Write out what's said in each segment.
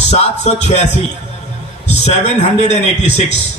786, 786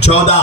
14।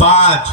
5।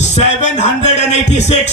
786।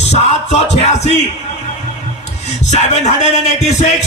786, 786।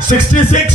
66।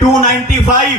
295।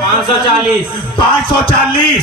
540। 540।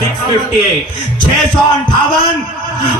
658। 658।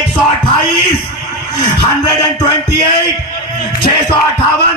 128। 128। 658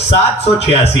786।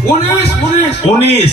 19।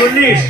19।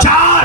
4।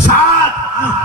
7।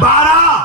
12।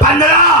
15।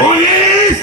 19।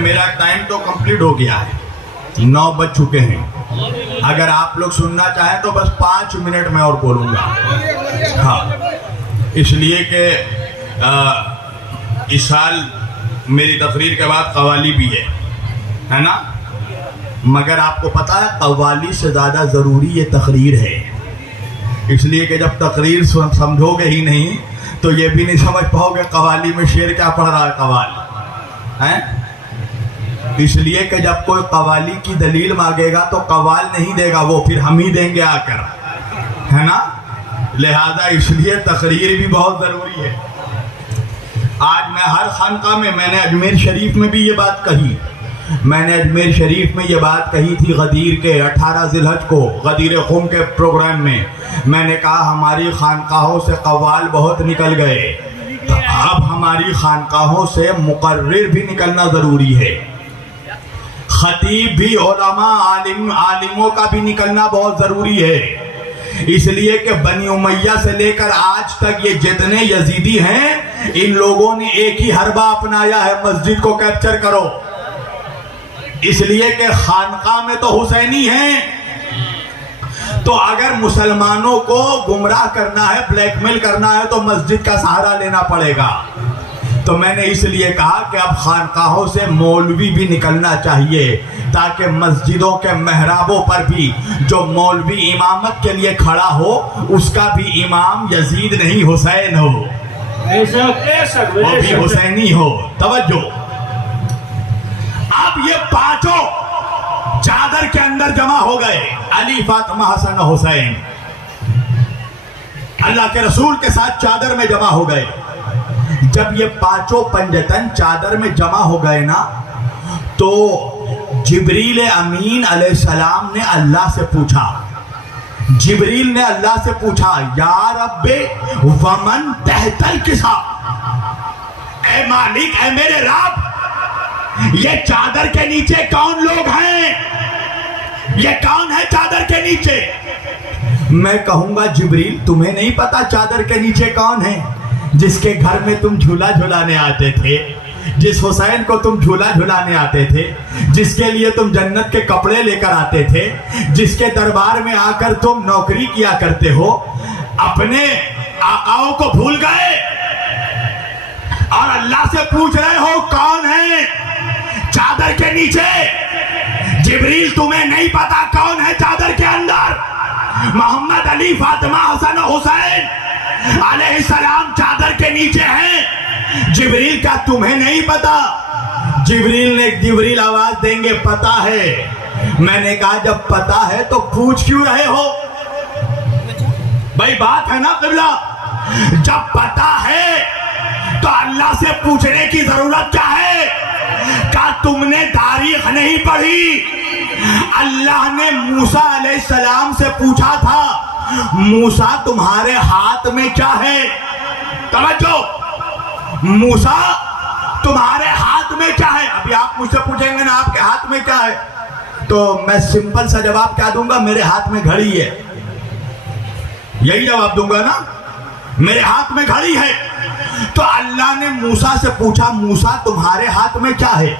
میرا ٹائم تو کمپلیٹ ہو گیا ہے, 9 بج چکے ہیں. اگر آپ لوگ سننا چاہیں تو بس 5 منٹ میں اور بولوں گا. ہاں, اس لیے کہ اس سال میری تقریر کے بعد قوالی بھی ہے نا, مگر آپ کو پتا ہے قوالی سے زیادہ ضروری یہ تقریر ہے. اس لیے کہ جب تقریر سمجھو گے ہی نہیں تو یہ بھی نہیں سمجھ پاؤ گے قوالی میں شعر کیا پڑھ رہا ہے قوال ہے. اس لیے کہ جب کوئی قوالی کی دلیل مانگے گا تو قوال نہیں دے گا, وہ پھر ہم ہی دیں گے آ کر, ہے نا. لہذا اس لیے تقریر بھی بہت ضروری ہے. آج میں ہر خانقاہ میں نے اجمیر شریف میں بھی یہ بات کہی, میں نے اجمیر شریف میں یہ بات کہی تھی غدیر کے 18 ذی الحج کو, غدیر خم کے پروگرام میں نے کہا ہماری خانقاہوں سے قوال بہت نکل گئے, تو اب ہماری خانقاہوں سے مقرر بھی نکلنا ضروری ہے, خطیب بھی, علماء عالموں کا بھی نکلنا بہت ضروری ہے. اس لیے کہ بنی امیہ سے لے کر آج تک یہ جتنے یزیدی ہیں ان لوگوں نے ایک ہی حربہ اپنایا ہے, مسجد کو کیپچر کرو. اس لیے کہ خانقاہ میں تو حسینی ہیں, تو اگر مسلمانوں کو گمراہ کرنا ہے, بلیک میل کرنا ہے تو مسجد کا سہارا لینا پڑے گا. تو میں نے اس لیے کہا کہ اب خانقاہوں سے مولوی بھی نکلنا چاہیے, تاکہ مسجدوں کے محرابوں پر بھی جو مولوی امامت کے لیے کھڑا ہو اس کا بھی امام یزید نہیں حسین ہو, وہ بھی حسینی ہو. توجہ, اب یہ پانچوں چادر کے اندر جمع ہو گئے, علی, فاطمہ, حسن, حسین, اللہ کے رسول کے ساتھ چادر میں جمع ہو گئے. جب یہ پانچوں پنجتن چادر میں جمع ہو گئے نا, تو جبریل امین علیہ السلام نے اللہ سے پوچھا, جبریل نے اللہ سے پوچھا, یا رب ومن تحت الکسا, اے مالک, اے میرے رب, یہ چادر کے نیچے کون لوگ ہیں, یہ کون ہے چادر کے نیچے؟ میں کہوں گا جبریل تمہیں نہیں پتا چادر کے نیچے کون ہے؟ جس کے گھر میں تم جھولا جھولانے آتے تھے, جس حسین کو تم جھولا جھولانے آتے تھے, جس کے لیے تم جنت کے کپڑے لے کر آتے تھے, جس کے دربار میں آ کر تم نوکری کیا کرتے ہو, اپنے آقاؤں کو بھول گئے اور اللہ سے پوچھ رہے ہو کون ہے چادر کے نیچے؟ جبریل تمہیں نہیں پتا کون ہے چادر کے اندر؟ محمد, علی, فاطمہ, حسن, حسین علیہ السلام چادر کے نیچے ہیں. جبریل کا تمہیں نہیں پتا؟ جبریل آواز دیں گے پتا ہے. میں نے کہا جب پتا ہے تو پوچھ کیوں رہے ہو بھائی؟ بات ہے نا قبلہ, جب پتا ہے تو اللہ سے پوچھنے کی ضرورت کیا ہے؟ کہا تم نے تاریخ نہیں پڑھی. اللہ نے موسیٰ علیہ السلام سے پوچھا تھا, موسیٰ تمہارے ہاتھ میں کیا ہے؟ توجہ, موسیٰ تمہارے ہاتھ میں کیا ہے؟ ابھی آپ مجھ سے پوچھیں گے نا آپ کے ہاتھ میں کیا ہے, تو میں سمپل سا جواب کیا دوں گا, میرے ہاتھ میں گھڑی ہے. یہی جواب دوں گا نا, میرے ہاتھ میں گھڑی ہے. تو اللہ نے موسیٰ سے پوچھا موسیٰ تمہارے ہاتھ میں کیا ہے؟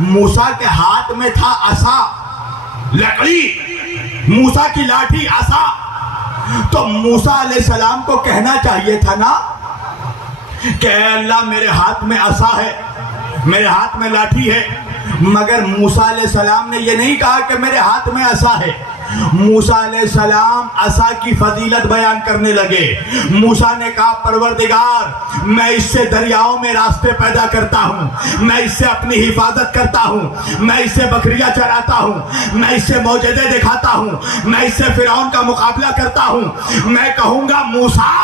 موسیٰ کے ہاتھ میں تھا عصا, لکڑی, موسیٰ کی لاٹھی عصا. تو موسیٰ علیہ السلام کو کہنا چاہیے تھا نا کہ اے اللہ میرے ہاتھ میں عصا ہے, میرے ہاتھ میں لاٹھی ہے. مگر موسیٰ علیہ السلام نے یہ نہیں کہا کہ میرے ہاتھ میں عصا ہے. موسیٰ علیہ السلام عصا کی فضیلت بیان کرنے لگے. موسیٰ نے کہا پروردگار میں اس سے دریاؤں میں راستے پیدا کرتا ہوں, میں اس سے اپنی حفاظت کرتا ہوں, میں اس سے بکریاں چراتا ہوں, میں اس سے معجزے دکھاتا ہوں, میں اس سے فرعون کا مقابلہ کرتا ہوں. میں کہوں گا موسیٰ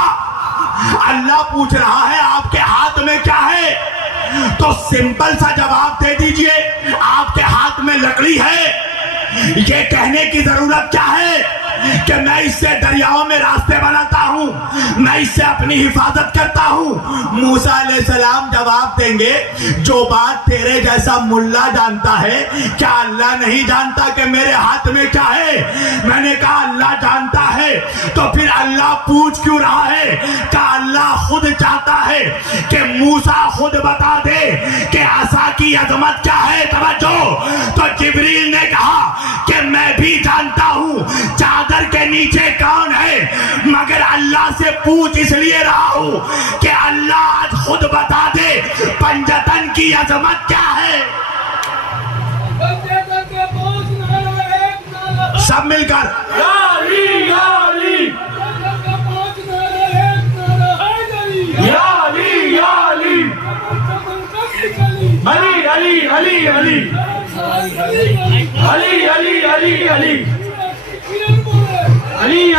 اللہ پوچھ رہا ہے آپ کے ہاتھ میں کیا ہے, تو سمپل سا جواب دے دیجئے آپ کے ہاتھ میں لکڑی ہے. یہ کہنے کی ضرورت کیا ہے کہ میں اس سے دریاؤں میں راستے بناتا ہوں, میں اس سے اپنی حفاظت کرتا ہوں. موسیٰ علیہ السلام جواب دیں گے جو بات تیرے جیسا ملا جانتا ہے کیا اللہ نہیں جانتا کہ میرے ہاتھ میں کیا ہے؟ میں نے کہا اللہ جانتا ہے, تو پھر اللہ پوچھ کیوں رہا ہے؟ کہ اللہ خود چاہتا ہے کہ موسیٰ خود بتا دے کہ عصا کی عظمت کیا ہے. نیچے کون ہے؟ مگر اللہ سے پوچھ اس لیے رہا ہوں کہ اللہ آج خود بتا دے پنجتن کی عظمت کیا ہے. سب مل کر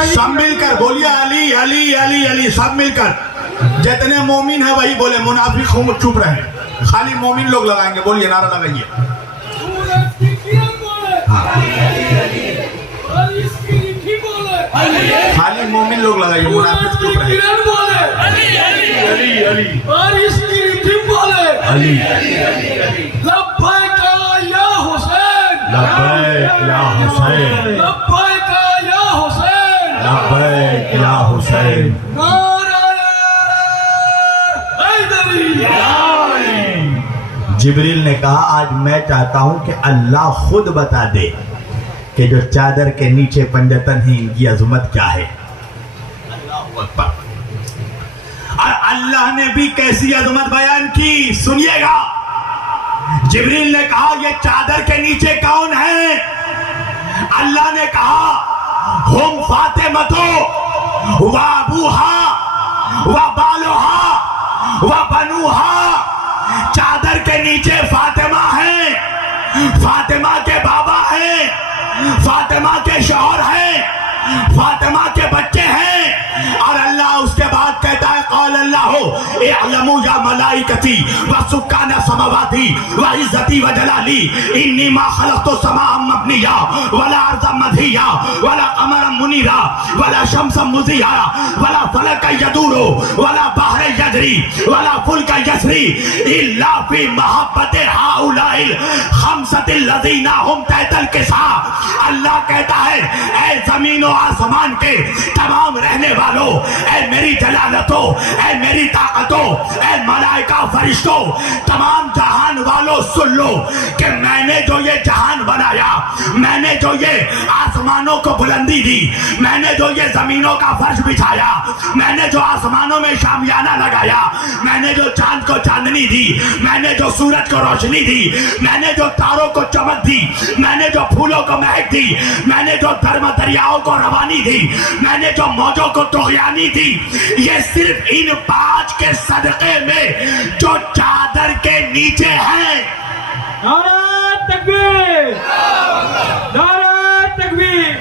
سب مل کر بولیے علی علی علی علی. سب مل کر جتنے مومن ہیں وہی بولے, منافق چپ رہے, خالی مومن لوگ لگائیں گے. بولیے نعرہ لگائیے. خالی مومن لوگ لگائیے, منافق چپ رہے. لبیک یا حسین, لبیک یا حسین, لبیک یا حسین, لبیک یا حسین. نعرہ حیدری. جبریل نے کہا آج میں چاہتا ہوں کہ اللہ خود بتا دے کہ جو چادر کے نیچے پنجتن ہیں ان کی عظمت کیا ہے. اللہ اکبر. اور اللہ نے بھی کیسی عظمت بیان کی سنیے گا. جبریل نے کہا یہ چادر کے نیچے کون ہے؟ اللہ نے کہا ہم فاطمہ و ابوہا و بالوہا و بنوہا. چادر کے نیچے فاطمہ ہیں, فاطمہ کے بابا ہیں, فاطمہ کے شوہر ہیں, فاطمہ کے بچے ہیں. اور اللہ اس کے بعد کہتا ہے قال اللہ اعلموا یا ملائکتی وسکان السماوات وعزتی وجلالی انی ما خلقت السماء مبنیا ولا ارضا مدحیا ولا قمرا منیرا ولا شمسا مضیئا ولا فلکا یدور ولا بحر یجری ولا فلک یسری الا فی محبت ہؤلاء الخمسۃ الذین هم تحت الکساء. اللہ کہتا ہے اے زمین و آسمان کے تمام رہنے والوں, اے میری جلالتوں, اے میری طاقتوں, اے ملائکہ فرشتوں, تمام جہان والوں سن لو کہ میں نے جو یہ جہان بنایا, میں نے جو یہ آسمانوں کو بلندی دی, میں نے جو یہ زمینوں کا فرش بچھایا, میں نے جو آسمانوں میں شامیانہ لگایا, میں نے جو چاند کو چاندنی دی, میں نے جو سورج کو روشنی دی, میں نے جو تاروں کو چمک دی, میں نے جو پھولوں کو مہک دی, میں نے جو دریاؤں کو روانی دی, میں نے جو موجوں کو طغیانی دی, یہ صرف ان 5 کے صدقے میں جو چادر کے نیچے ہیں. نعرہ تکبیر, نعرہ تکبیر.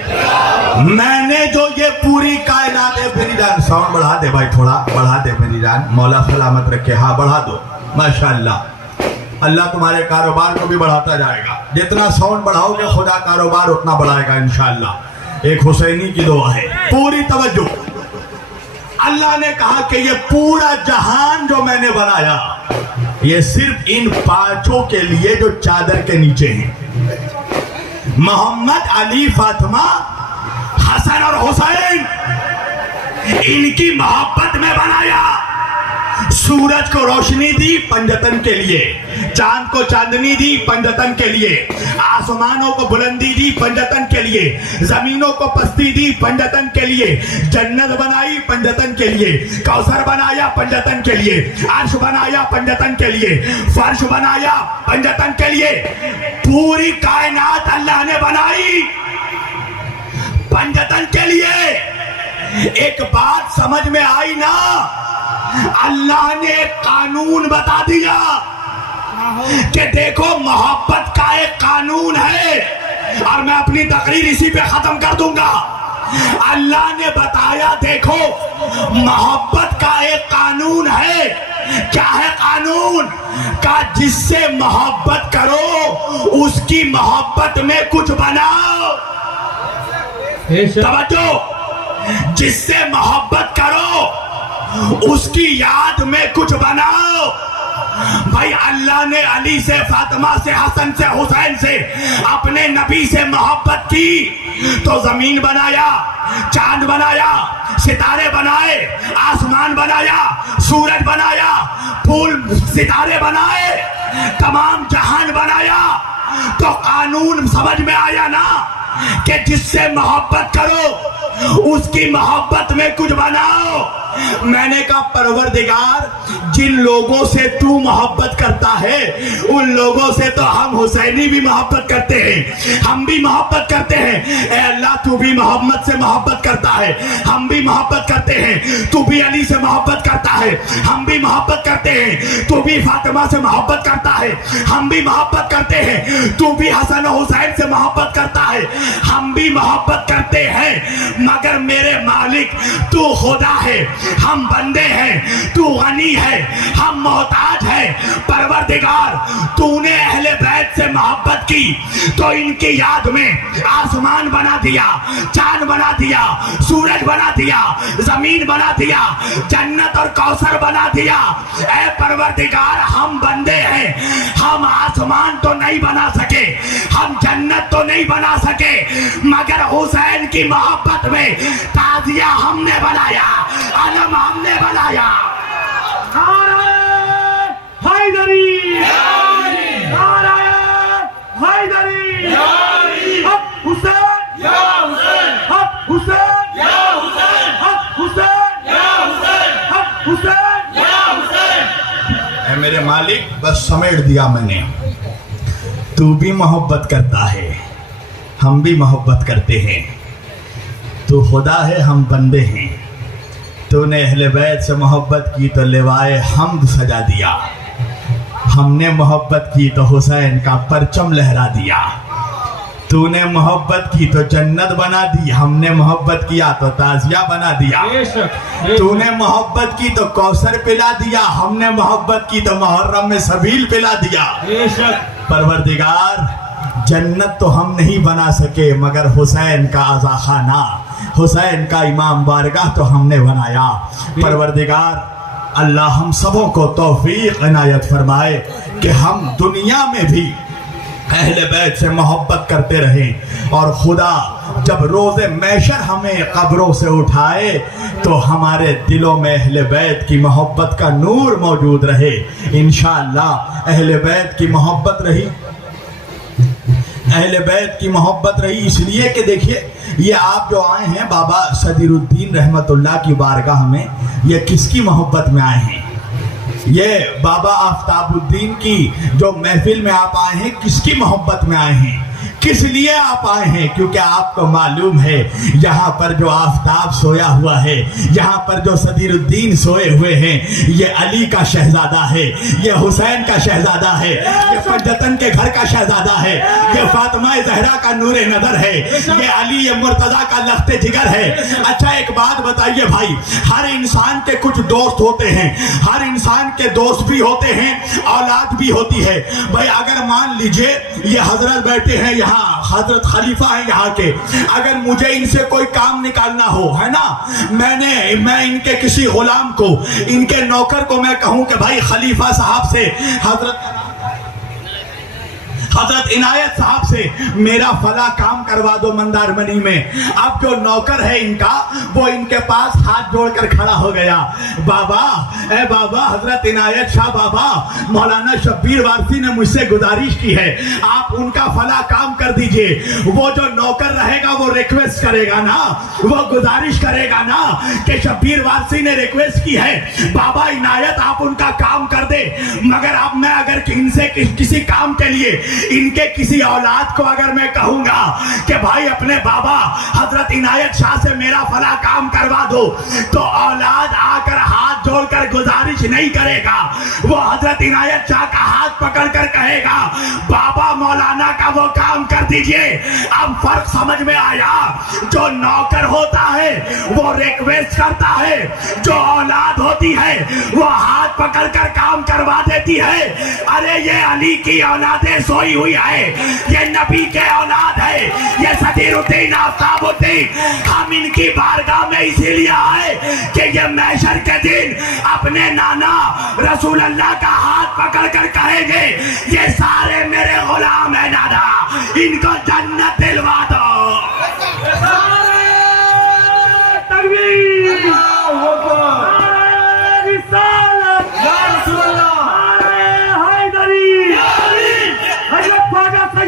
میں نے جو یہ پوری کائنات ہے, میری جان ساؤنڈ بڑھا دے بھائی, تھوڑا بڑھا دے میری جان, مولا سلامت رکھے. ہاں بڑھا دو, ماشاءاللہ. اللہ تمہارے کاروبار کو بھی بڑھاتا جائے گا. جتنا ساؤنڈ بڑھاؤ گے خدا کاروبار اتنا بڑھائے گا انشاءاللہ. ایک حسینی کی دعا ہے. پوری توجہ. اللہ نے کہا کہ یہ پورا جہان جو میں نے بنایا یہ صرف ان 5 کے لیے جو چادر کے نیچے ہیں. محمد, علی, فاطمہ, حسن اور حسین, ان کی محبت میں بنایا. سورج کو روشنی دی پنجتن کے لیے, چاند کو چاندنی دی پنجتن کے لیے, آسمانوں کو بلندی دی پنجتن کے لیے, زمینوں کو پستی دی پنجتن کے لیے, جنت بنائی پنجتن کے لیے, کوثر بنایا پنجتن کے لیے, عرش بنایا پنجتن کے لیے, فرش بنایا پنجتن کے لیے. پوری کائنات اللہ نے بنائی پنجتن کے لیے. ایک بات سمجھ میں آئی نا, اللہ نے ایک قانون بتا دیا کہ دیکھو محبت کا ایک قانون ہے, اور میں اپنی تقریر اسی پہ ختم کر دوں گا. اللہ نے بتایا دیکھو محبت کا ایک قانون ہے. کیا ہے قانون؟ کہ جس سے محبت کرو اس کی محبت میں کچھ بناؤ. توجہ, جس سے محبت کرو اس کی یاد میں کچھ بناؤ. بھائی اللہ نے علی سے, فاطمہ سے, حسن سے, حسین سے, اپنے نبی سے محبت کی تو زمین بنایا, چاند بنایا, ستارے بنائے, آسمان بنایا, سورج بنایا, پھول ستارے بنائے, تمام جہان بنایا. تو قانون سمجھ میں آیا نا کہ جس سے محبت کرو اس کی محبت میں کچھ بناؤ. میں نے کہا پروردگار جن لوگوں سے تو محبت کرتا ہے ان لوگوں سے تو ہم حسینی بھی محبت کرتے ہیں, ہم بھی محبت کرتے ہیں. اے اللہ تو بھی محمد سے محبت کرتا ہے, ہم بھی محبت کرتے ہیں. تو بھی علی سے محبت کرتا ہے, ہم بھی محبت کرتے ہیں. تو بھی فاطمہ سے محبت کرتا ہے, ہم بھی محبت کرتے ہیں. تو بھی حسن و حسین سے محبت کرتا ہے, ہم بھی محبت کرتے ہیں. مگر میرے مالک تو خدا ہے, ہم بندے ہیں. تو غنی ہے, ہم محتاج ہیں. پروردگار تو نے اہل بیت سے محبت کی تو ان کی یاد میں آسمان بنا دیا, چاند بنا دیا, سورج بنا دیا, زمین بنا دیا, جنت اور کوثر بنا دیا. اے پروردگار ہم بندے ہیں, ہم آسمان تو نہیں بنا سکے, ہم جنت تو نہیں بنا سکے, مگر حسین کی محبت میں تازیہ ہم نے بنایا, علم ہم نے بنایا. حیدری, نعرہ حیدری, حق حسین, حق حسین, حق حسین, حق حسین. اے میرے مالک بس سمیٹ دیا میں نے. تو بھی محبت کرتا ہے, ہم بھی محبت کرتے ہیں. تو خدا ہے, ہم بندے ہیں. تو نے اہل بیت سے محبت کی تو لوائے حمد سجا دیا. ہم نے محبت کی تو حسین کا پرچم لہرا دیا. تو نے محبت کی تو جنت بنا دی, ہم نے محبت کیا تو تازیہ بنا دیا. تو نے محبت کی تو کوثر پلا دیا, ہم نے محبت کی تو محرم میں سبیل پلا دیا. پروردگار جنت تو ہم نہیں بنا سکے مگر حسین کا عزا خانہ, حسین کا امام بارگاہ تو ہم نے بنایا. پروردگار اللہ ہم سبوں کو توفیق عنایت فرمائے کہ ہم دنیا میں بھی اہل بیت سے محبت کرتے رہیں, اور خدا جب روز محشر ہمیں قبروں سے اٹھائے تو ہمارے دلوں میں اہل بیت کی محبت کا نور موجود رہے. انشاءاللہ اہل بیت کی محبت رہی, اہل بیت کی محبت رہی اس لیے کہ دیکھیے یہ آپ جو آئے ہیں بابا صدیر الدین رحمت اللہ کی بارگاہ میں, یہ کس کی محبت میں آئے ہیں؟ یہ بابا آفتاب الدین کی جو محفل میں آپ آئے ہیں کس کی محبت میں آئے ہیں؟ کس لیے آپ آئے ہیں؟ کیونکہ آپ کو معلوم ہے یہاں پر جو آفتاب سویا ہوا ہے, یہاں پر جو صدیر الدین سوئے ہوئے ہیں, یہ علی کا شہزادہ ہے, یہ حسین کا شہزادہ ہے, یہ پنجتن کے گھر کا شہزادہ ہے, یہ فاطمہ زہرا کا نور نظر ہے, یہ علی یہ مرتضیٰ کا لخت جگر ہے. اچھا ایک بات بتائیے بھائی, ہر انسان کے کچھ دوست ہوتے ہیں, ہر انسان کے دوست بھی ہوتے ہیں, اولاد بھی ہوتی ہے. بھائی اگر مان لیجئے یہ حضرت بیٹھے ہیں یہاں, حضرت خلیفہ ہیں یہاں کے, اگر مجھے ان سے کوئی کام نکالنا ہو ہے نا, میں ان کے کسی غلام کو, ان کے نوکر کو میں کہوں کہ بھائی خلیفہ صاحب سے, حضرت عنایت صاحب سے میرا فلاں کام کروا دو مندار منی میں. اب جو نوکر ہے ان کا وہ ان کے پاس ہاتھ جوڑ کر کھڑا ہو گیا, بابا اے بابا حضرت عنایت شاہ بابا مولانا شبیر وارثی نے مجھ سے گزارش کی ہے آپ ان کا فلاں کام کر دیجئے. وہ جو نوکر رہے گا وہ ریکویسٹ کرے گا نا, وہ گزارش کرے گا نا کہ شبیر وارثی نے ریکویسٹ کی ہے بابا عنایت آپ ان کا کام کر دے. مگر اب میں اگر ان سے کسی کام کے لیے ان کے کسی اولاد کو اگر میں کہوں گا کہ بھائی اپنے بابا حضرت عنایت شاہ سے میرا فلاں کام کروا دو, تو اولاد آ کر ہاتھ جوڑ کر گزارش نہیں کرے گا, وہ حضرت عنایت شاہ کا ہاتھ پکڑ کر کہے گا بابا مولانا کا وہ کام کر دیجئے. اب فرق سمجھ میں آیا, جو نوکر ہوتا ہے وہ ریکویسٹ کرتا ہے, جو اولاد ہوتی ہے وہ ہاتھ پکڑ کر کام کروا دیتی ہے. ارے یہ علی کی اولادیں سوئی ہوئی ہے, یہ نبی کے اولاد ہے, یہ صدیر الدین آفتاب الدین, ہم ان کی بارگاہ میں اسی لیے آئے کہ یہ محشر کے دن اپنے نانا رسول اللہ کا ہاتھ پکڑ کر کہیں گے یہ سارے میرے غلام ہیں نانا, ان کو جنت دلوا دو. تکبیر, نعرہ رسالت, یا رسول اللہ, نعرہ حیدری, حضرت خواجہ سید